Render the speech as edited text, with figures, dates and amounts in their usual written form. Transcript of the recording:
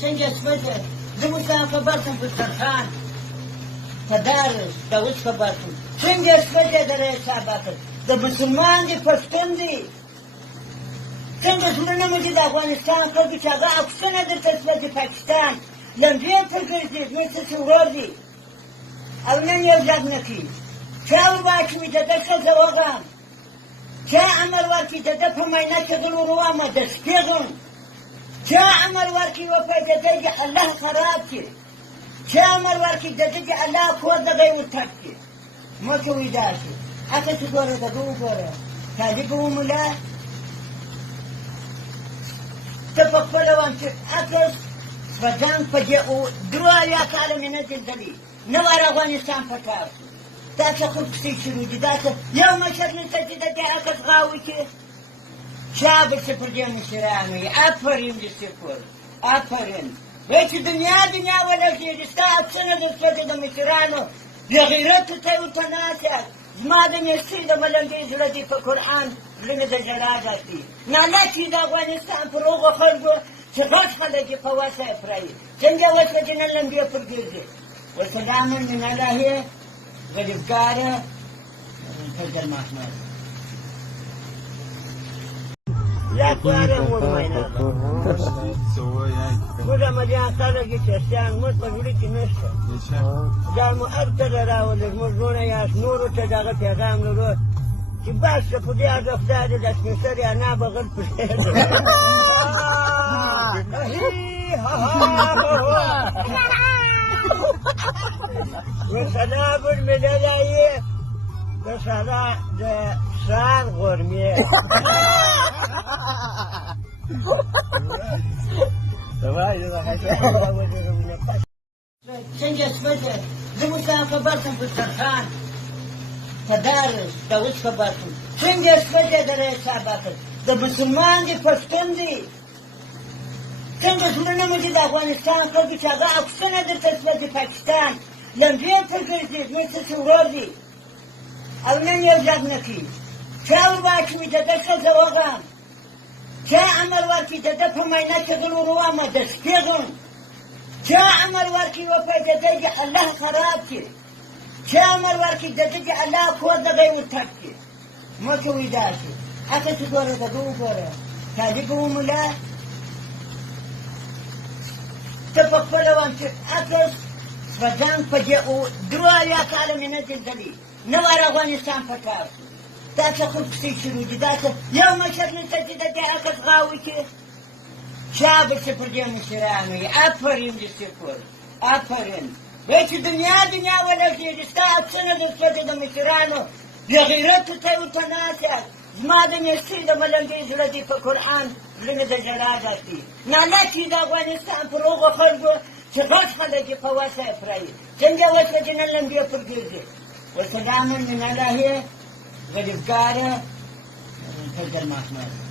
څنګه سپده زه اوس خبر شوم په سرخان په دارس دا اوس خبر شوم څنګه سپده د حساب اخر د مسلمان دي پښتون دي څنګه زړونه مو دي د افغانستان خلکو چې هغه عکسونه درته شوه د پاکستان لمبې ته ګرځي زموږ څه ورور دي او نن یو غږ نه کوي چا ورواچوي د ده ښځه وغم چا امر ورکړي د ده په میینه کې غل ور ووامه د سپي غم چا امر ورکړي وپی د ده دې الله خراب کړي چا امر ورکړي د ده دې الله کور دغی ورتګ کړي مه کوئ داسې هغه چې ګوره د ده وګوره طالب وملا ته په خپله وایم چې عکس سوځان په دې درو اویا کاله مې نه زلزلې نه وار افغانستان په کار شو دا څه خو کیسې شروع دي دا څه یو مشر نشته چې د دې عکس غاوي کړي چا به چې پر دې مشرانو یې افرین دې سپور افرین وایي چې دنیا ولګېږي ستا عکسونه درته دي د مشرانو بې غیرتو ته یې ورته ناست یاست زما د میستۍ د ملنګۍ زړه دي په قرآن زړه مې د ژړا ډک دي نالت وي د افغانستان پر هغو خلکو چې غټ خلک یې په وسه یې پرهوي څنګه وسوه چې نن لمبې پر ګرځي وسلاما من الله غریبکار فضل محمد لا کواره مور مینا موږ عملیات خلک یې چرسیان موږ په زړه کې نشته دا مو هر څه راولېږ موږ وروڼه یاست نورو ته دغه پیغام لرو چې بس شه په دې هدف دا دی د سپین سرې انا به غل پرېږدي وسلام المللایي د سهار غرمې څنګه سپده زه اوس خبر شوم په سرخان په دارس دا اوس خبر شوم څنګه سپده د حساب اخر د مسلمان دي پښتون دي څنګه زړونه مو دي د افغانستان خلکو چې هغه عکسونه درته شوه د پاکستان لمبې ته ګرځي زموږ څه ورور دي او نن یو غږ نه کوي چا ورواچوي د ده ښځه وغم چا امر ورکړي د ده په میینه کې غل ور ووامه د سپي غم چا امر ورکړي وپی د ده دې الله خراب کړي چا امر ورکړي د ده دې الله کور دغی ورتګ کړي مه کوئ داسې هغه چې ګوره د ده وګوره طالب وملا ته په خپله وایم چې عکس سوځان په دې درو اویا کاله مې نه زلزلې نه وار افغانستان په کار شو دا څه خو کیسې شروع دي دا څه یو مشر نشته چې د دې عکس غاوي کړي چا به چې پر دې مشرانو یې افرین دې سپور افرین وایي چې دنیا ولګېږي ستا عکسونه درته دي د مشرانو بې غیرتو ته یې ورته ناست یاست زما د میستۍ د ملنګۍ زړه دي په قرآن زړه مې د ژړا ډک دي نالت وي د افغانستان پر هغو خلکو چې غټ خلک یې په وسه یې پرهوي څنګه وسوه چې نن لمبې پر ګرځي وسلاما من الله غریبکار فضل محمد